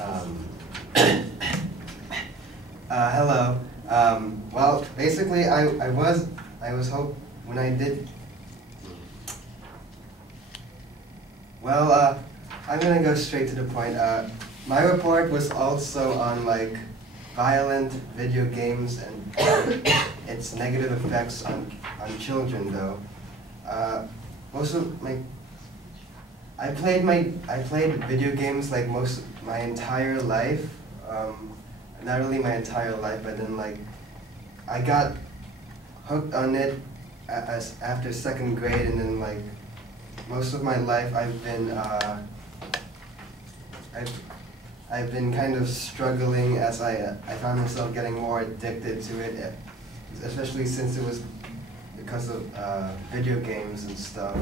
Um, Hello. Well, basically, I was when I did. Well, I'm gonna go straight to the point. My report was also on like violent video games and its negative effects on children, though. Most of I played video games like most my entire life. Not really my entire life, but then like I got hooked on it after second grade, and then like most of my life I've been kind of struggling as I found myself getting more addicted to it, especially since it was because of video games and stuff.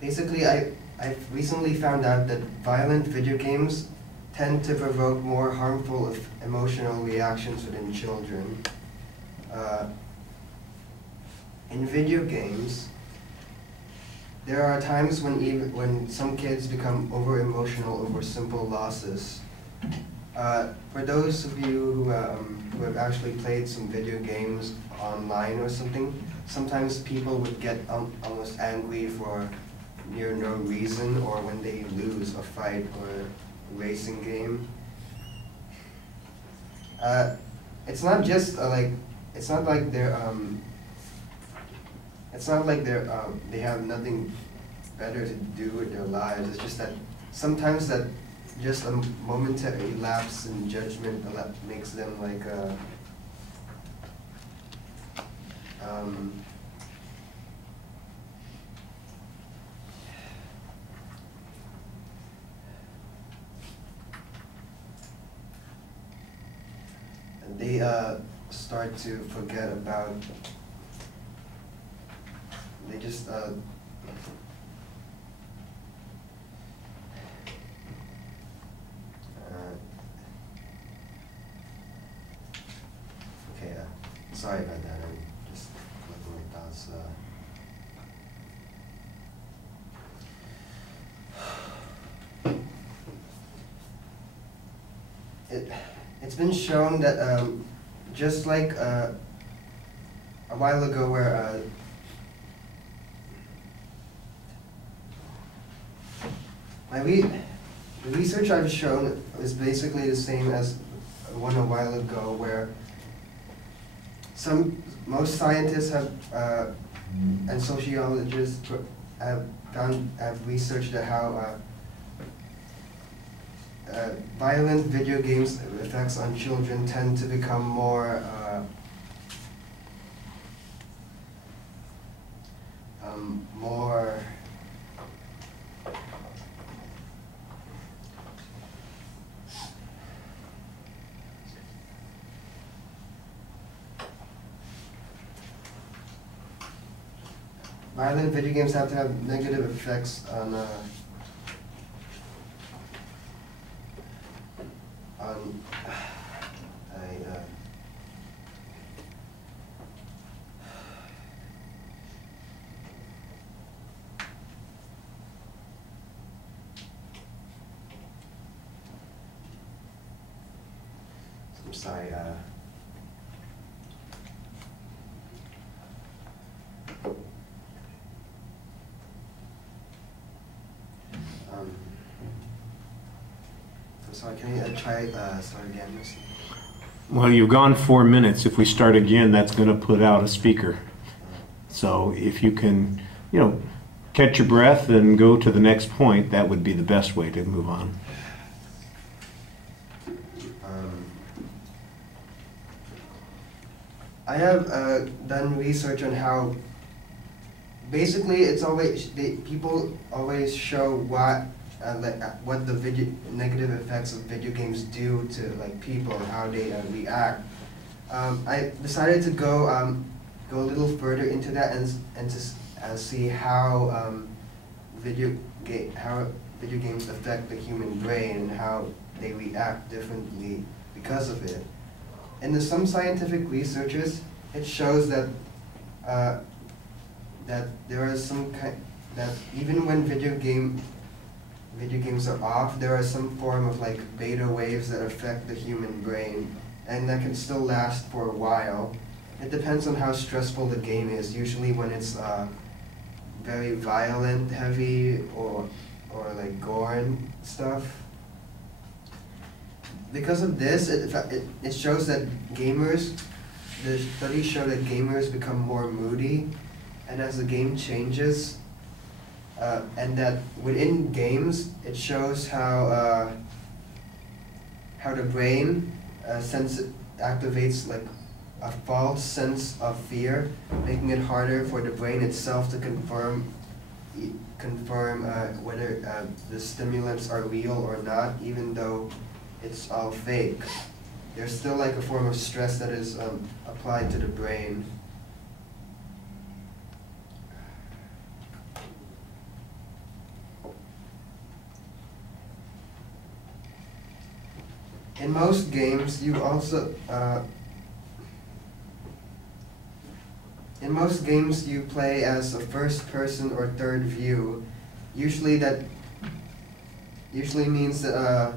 Basically, I've recently found out that violent video games tend to provoke more harmful emotional reactions within children. In video games, there are times when some kids become over-emotional over simple losses. For those of you who have actually played some video games online or something, sometimes people would get almost angry for near no reason, or when they lose a fight or a racing game. It's not just it's not like they have nothing better to do with their lives. It's just that sometimes that just a momentary lapse in judgment makes them like they start to forget about. They just okay. Sorry about that. I'm just collecting my thoughts. It's been shown that just like a while ago, where the research I've shown is basically the same as one a while ago, where most scientists have and sociologists have researched how violent video games effects on children tend to become more violent video games have to have negative effects on I'm sorry. I'm sorry, can you try start again? Well, you've gone 4 minutes. If we start again, that's going to put out a speaker. So if you can, catch your breath and go to the next point, that would be the best way to move on. I have done research on how basically it's always people always show what the negative effects of video games do to like people, how they react. I decided to go a little further into that and to see how video games affect the human brain and how they react differently because of it. And some scientific researchers it shows that that there are some kind that even when video games are off, there are some form of like beta waves that affect the human brain, and that can still last for a while. It depends on how stressful the game is. Usually when it's very violent, heavy, or like gore and stuff. Because of this, it shows that gamers, the studies show that gamers become more moody, and as the game changes, and that within games, it shows how the brain activates like a false sense of fear, making it harder for the brain itself to confirm whether the stimulants are real or not, even though it's all fake. There's still like a form of stress that is applied to the brain. In most games, you play as a first person or third view. Usually means that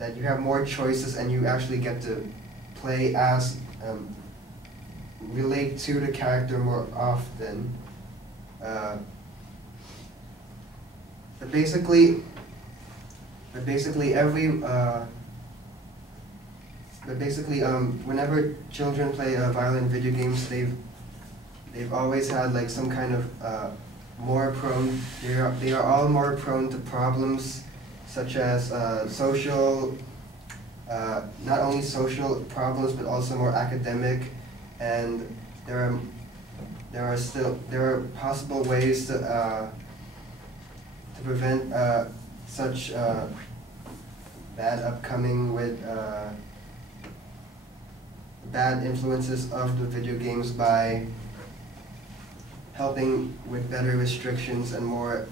that you have more choices and you actually get to play as relate to the character more often. But basically whenever children play violent video games, they've always had like some kind of they are all more prone to problems such as not only social problems but also more academic, and there are possible ways to prevent such bad upcoming with bad influences of the video games by helping with better restrictions and more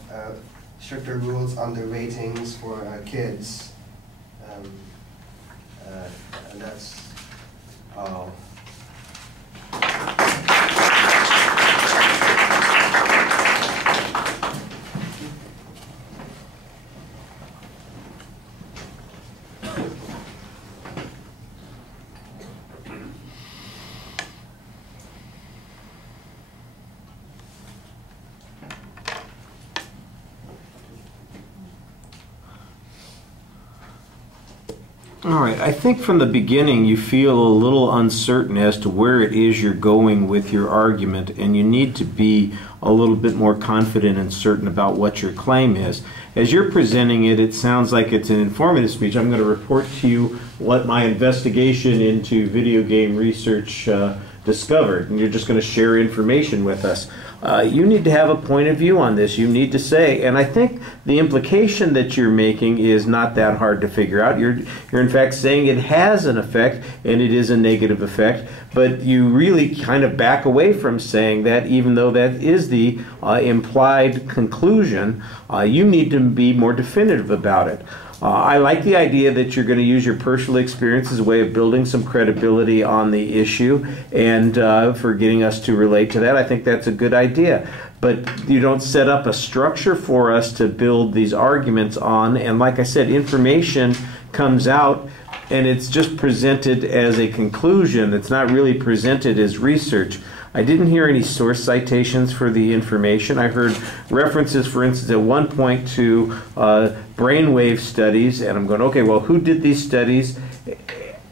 stricter rules on the ratings for kids. And that's all. All right, I think from the beginning you feel a little uncertain as to where it is you're going with your argument, and you need to be a little bit more confident and certain about what your claim is. As you're presenting it, it sounds like it's an informative speech. I'm going to report to you what my investigation into video game research discovered, and you're just going to share information with us. You need to have a point of view on this. You need to say, and I think the implication that you're making is not that hard to figure out. You're in fact saying it has an effect, and it is a negative effect, but you really kind of back away from saying that, even though that is the implied conclusion. You need to be more definitive about it. I like the idea that you're going to use your personal experience as a way of building some credibility on the issue and for getting us to relate to that. I think that's a good idea. But you don't set up a structure for us to build these arguments on. And like I said, information comes out and it's just presented as a conclusion. It's not really presented as research. I didn't hear any source citations for the information. I heard references, for instance, at one point to brainwave studies, and I'm going, okay, well, who did these studies?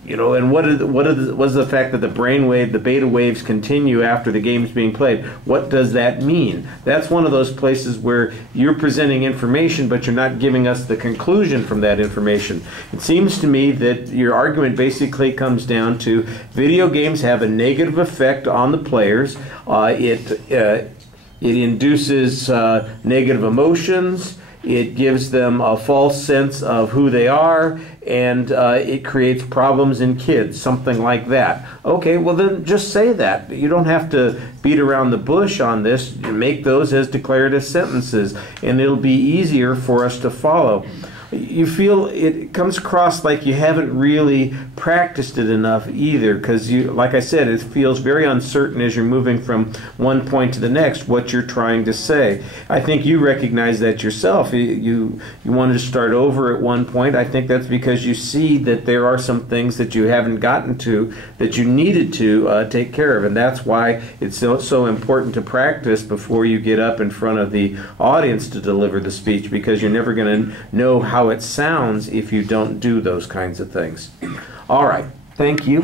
You know, and what's the fact that the brainwave, the beta waves continue after the game's being played? What does that mean? That's one of those places where you're presenting information, but you're not giving us the conclusion from that information. It seems to me that your argument basically comes down to video games have a negative effect on the players. It induces negative emotions. It gives them a false sense of who they are, and it creates problems in kids, something like that. Okay, well then just say that. You don't have to beat around the bush on this. You make those as declarative sentences, and it'll be easier for us to follow. you feel it comes across like you haven't really practiced it enough either, because you, like I said, it feels very uncertain as you're moving from one point to the next what you're trying to say. I think you recognize that yourself. You wanted to start over at one point. I think that's because you see that there are some things that you haven't gotten to that you needed to take care of, and that's why it's so important to practice before you get up in front of the audience to deliver the speech, because you're never going to know how it sounds if you don't do those kinds of things. All right, thank you.